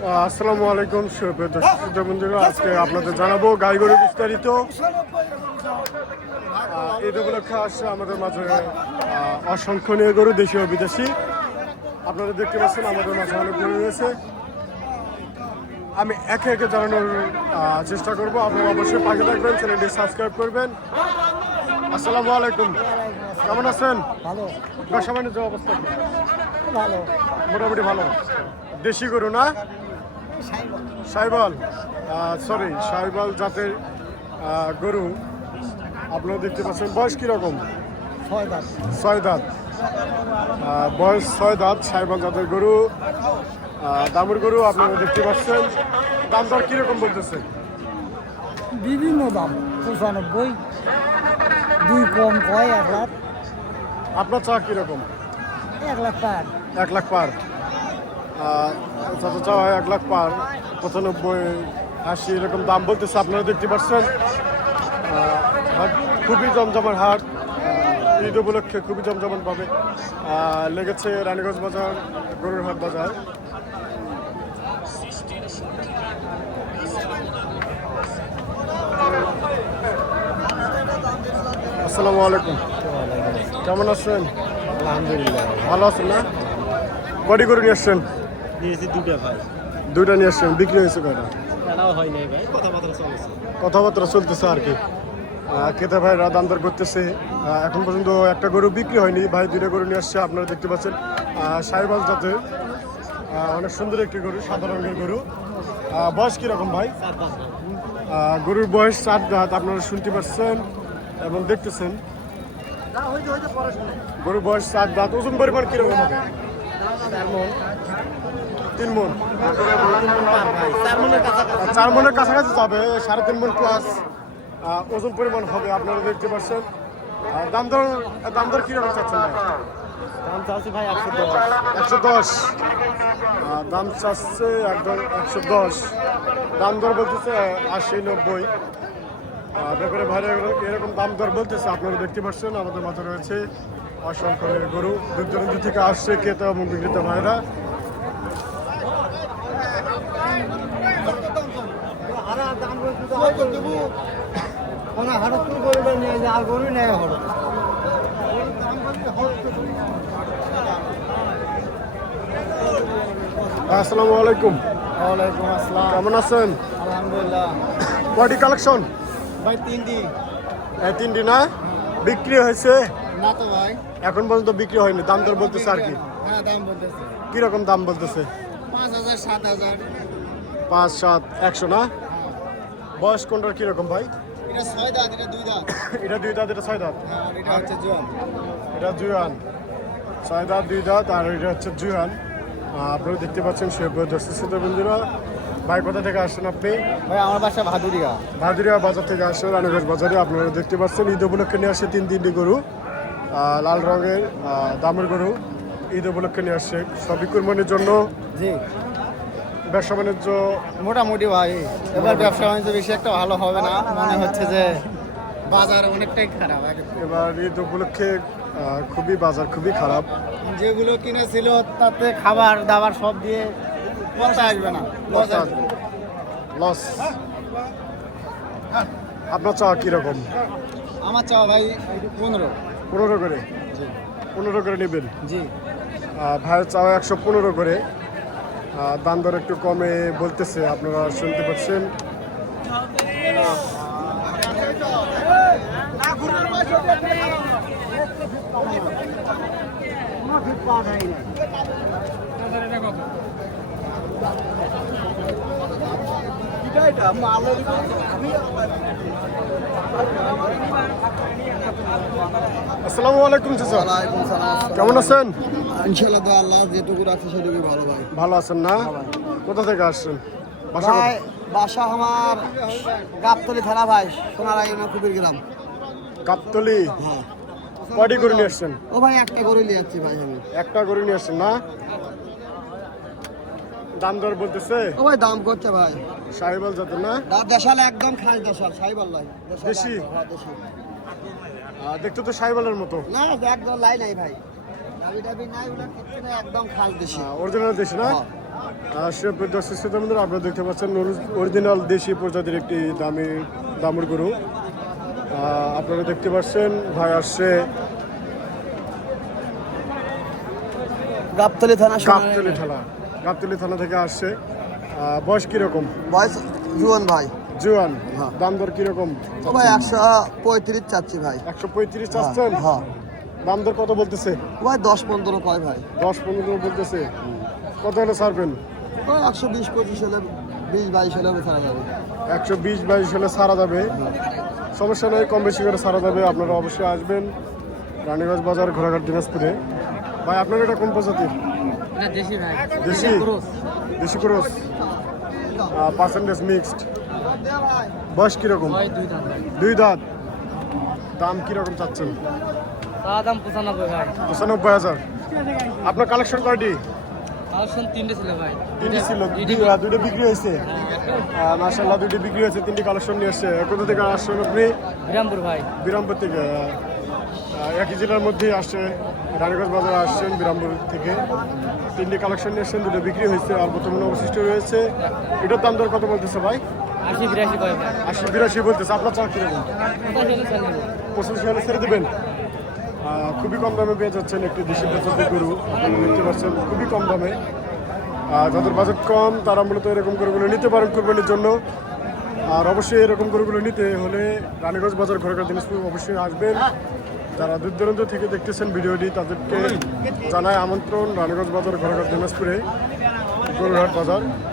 আসসালামু আলাইকুম দর্শক বন্ধুরা, আজকে আপনাদের জানাবো গাই গরু বিস্তারিত। ঈদ উপলক্ষে আসছে আমাদের মাঝে অসংখ্য নিয়ে গরু, দেশীয় বিদেশি। আপনারা দেখতে পাচ্ছেন আমাদের মাঝে অনেক গরু রয়েছে। আমি একে একে জানানোর চেষ্টা করব। আপনারা অবশ্যই পাশে থাকবেন, চ্যানেলটি সাবস্ক্রাইব করবেন। আসসালামু আলাইকুম, কেমন আছেন? ভালো। ব্যবসা বাণিজ্য অবস্থা ভালো। মোটামুটি ভালো। দেশি গরু না সাইবাল, সাইবাল জাতের গরু আপনারা দেখতে পাচ্ছেন। বয়স কীরকম? 6 দাঁত। 6 দাঁত বয়স, 6 দাঁত সাইবাল জাতের গরু, দামের গরু আপনারা দেখতে পাচ্ছেন। দাম দর কীরকম বলতেছে? বিভিন্ন দাম, 95, 2 কম কয় 1 লাখ। আপনার চা কীরকম? 1 লাখ পার। 1 লাখ পার। চাচা চাওয়া 1 লাখ পার, 95, 80 এরকম দাম বলতেছে। আপনারা দেখতে পাচ্ছেন খুবই জমজমার হাট। ঈদ উপলক্ষে খুবই জমজমাট ভাবে লেগেছে রানীগঞ্জ বাজার, গরুর হাট বাজার। আসসালামু আলাইকুম, কেমন আছেন? আলহামদুলিল্লাহ ভালো আছেন না? কটি গরু নিয়ে আসছেন? দিয়েছি 2টা ভাই। 2টা নিয়ে আসছেন, বিক্রি হয়েছে কয়টা? তারাও হয় নাই ভাই, কথাবার্তা চলছে। কথাবার্তা চলতেছে আর কি। ক্রেতা ভাইরা দাম দর করতেছে। এখন পর্যন্ত একটা গরু বিক্রি হয়নি। ভাই 2টা গরু নিয়ে আসছে, আপনারা দেখতে পাচ্ছেন। সাইবাল জাতের অনেক সুন্দর একটি গরু, সাদা রঙের গরু। বয়স কীরকম ভাই? গরুর বয়স 4 দাঁত, আপনারা শুনতে পাচ্ছেন এবং দেখতেছেন। গরুর বয়স 4 দাঁত। ওজন পরিমাণ কীরকম হবে? 3 মণ। 4 মণের কাছাকাছি যাবে, 3.5 মণ প্লাস ওজন পরিমাণ হবে। আপনারা দেখতে পাচ্ছেন। দাম দর কীরকম চাচ্ছেন ভাই? দাম চাচ্ছি ভাই 110। 110 দাম চাচ্ছে, একদম 110। দাম দর বলতেছে 80-90। ব্যাপারে ভাই এরকম দাম দর বলতেছে। আপনারা দেখতে পাচ্ছেন আমাদের মাঝে রয়েছে অসংখ্য গরু, দূর দূরান্ত থেকে আসছে ক্রেতা এবং বিক্রেতা ভাইরা। আসসালামু আলাইকুম। ওয়ালাইকুম আসসালাম। কেমন আছেন? আলহামদুলিল্লাহ কয়টি কালেকশন? ভাই 3টি। 3টি না? বিক্রি হয়েছে? না তো ভাই, এখন পর্যন্ত বিক্রি হয়নি। দাম দর বলতেছে আর কি। হ্যাঁ দাম বলতেছে কিরকম দাম বলতেছে? 5000, 7000। 5, 7, 100 না? বয়স কোনটার কিরকম ভাই? এটা 6 দাঁত, এটা 2 দাঁত। এটা 2 দাঁত, এটা 6 দাঁত। আর এটা হচ্ছে জোয়ান। এটা জুয়ান। 6 দাঁত, 2 দাঁত, আর এটা হচ্ছে জুয়ান। আপনারা দেখতে পাচ্ছেন দর্শক বন্ধুরা। ভাই কোথা থেকে আসছেন আপনি? ভাই আমার বাসা ভাদুরিয়া। ভাদুরিয়া বাজার থেকে আসছেন, রানীগঞ্জ বাজারে। আপনারা দেখতে পাচ্ছেন ঈদ উপলক্ষে নিয়ে আসছে 3টি গরু, লাল রঙের দামের গরু। ঈদ উপলক্ষে নিয়ে আসছে সবই কুরবানির জন্য। জি, ব্যবসা বাণিজ্য মোটামুটি ভাই এবার ব্যবসা বাণিজ্য বেশি একটা ভালো হবে না, মনে হচ্ছে যে বাজার অনেকটাই খারাপ। এবার ঈদ উপলক্ষে খুবই বাজার খুবই খারাপ। যেগুলো কিনেছিল তাতে খাবার দাবার সব দিয়ে পচা আসবে না, লস। আপনার চাওয়া কীরকম? আমার চাওয়া ভাই 15। 15 করে? জি 15 করে নেবেন? জি। ভাইয়ের চাওয়া 115 করে। দাম দর একটু কমে বলতেছে, আপনারা শুনতে পাচ্ছেন। আসসালামু আলাইকুম চাচা, ওয়ালাইকুম সালাম। কেমন আছেন? ইনশাআল্লাহ আল্লাহ যেটুকু রাখছে সেটুকুই ভালো ভাই। ভালো আছেন না? কোথা থেকে আসছেন? বাসা ভাই বাসা আমার গাবতলী থানা ভাই, সোনারাই কুবির গ্রাম। গাবতলী। হ্যাঁ। কয়টি গরু নিয়ে আসছেন? ও ভাই একটা গরু নিয়ে যাচ্ছি ভাই আমি। একটা গরু নিয়ে আসছেন না? দাম দর বলতেছে? ও ভাই দাম করছে ভাই। সাহিবাল জাতের না? দেশাল একদম খাস দেশাল, সাইবাল লাই। দেশি? হ্যাঁ দেশি। দেখতে তো সাহিবালের মতো। না একদম লাই নাই ভাই, দাবি দাবি নাই, ওগুলো কিচ্ছু নাই, একদম খাস দেশি। অরিজিনাল দেশি না? হ্যাঁ। সুপ্রিয় দর্শক শ্রোতা বন্ধুরা, আপনারা দেখতে পাচ্ছেন অরিজিনাল দেশি প্রজাতির একটি দামুর গরু। আপনারা দেখতে পাচ্ছেন ভাই আসছে গাবতলী থানা গাবতলী থানা থেকে আসছে। বয়স কিরকম? বয়স জুয়ান ভাই। জুয়ান। হ্যাঁ। দাম দর কিরকম? ভাই 135 চাচ্ছি ভাই। 135 চাচ্ছেন? হ্যাঁ। দাম দর কত বলতেছে? ভাই 10-15 কয় ভাই। 10-15 বলতেছে। কত হলে ছাড়বেন? 120-25 হলে 20-22 হলে ছাড়া যাবে। 120-22 হলে ছাড়া যাবে। সমস্যা নেই, কম বেশি করে ছাড়া যাবে। আপনারা অবশ্যই আসবেন রানীগঞ্জ বাজার, ঘোড়াঘাট, দিনাজপুরে। ভাই আপনার এটা কোন প্রজাতির? দেশি ভাই। দেশি ক্রস। Percentage mixed. বয়স কিরকম? 2 দাঁত। দাম কিরকম চাচ্ছেন? দাম 95 ভাই। 95,000। আপনার কালেকশন কয়টি? কালেকশন 3টে ছিল ভাই। 3টি ছিল, 2টো বিক্রি হয়েছে। মাশাআল্লাহ, 2টি বিক্রি হয়েছে, 3টি কালেকশন নিয়ে এসছে। কোথা থেকে আসছেন আপনি? বিরামপুর ভাই। বিরামপুর থেকে। একই জেলার মধ্যেই আসছে, রানীগঞ্জ বাজারে আসছেন বিরামপুর থেকে। 3টি কালেকশন নিয়ে এসছেন, 2টো বিক্রি হয়েছে, আর বর্তমানে অবশিষ্ট রয়েছে। এটার দাম দর কত বলতেছে ভাই? 80-82 কয় ভাই। 80-82 বলতেছে। আপনার চাল কিরকম? 85 হলে ছেড়ে দেবেন? খুবই কম দামে পেয়ে যাচ্ছেন একটি দেশি প্রজাতির গরু। আপনারা দেখতে পাচ্ছেন খুবই কম দামে। যাদের বাজেট কম তারা মূলত এরকম গরুগুলো নিতে পারেন কোরবানির জন্য। আর অবশ্যই এরকম গরুগুলো নিতে হলে রানীগঞ্জ বাজার, ঘোড়াঘাট, দিনাজপুর অবশ্যই আসবেন। যারা দূর দূরান্ত থেকে দেখতেছেন ভিডিওটি তাদেরকে জানায় আমন্ত্রণ রানীগঞ্জ বাজার, ঘোড়াঘাট, দিনাজপুরে, গরুরহাট বাজার।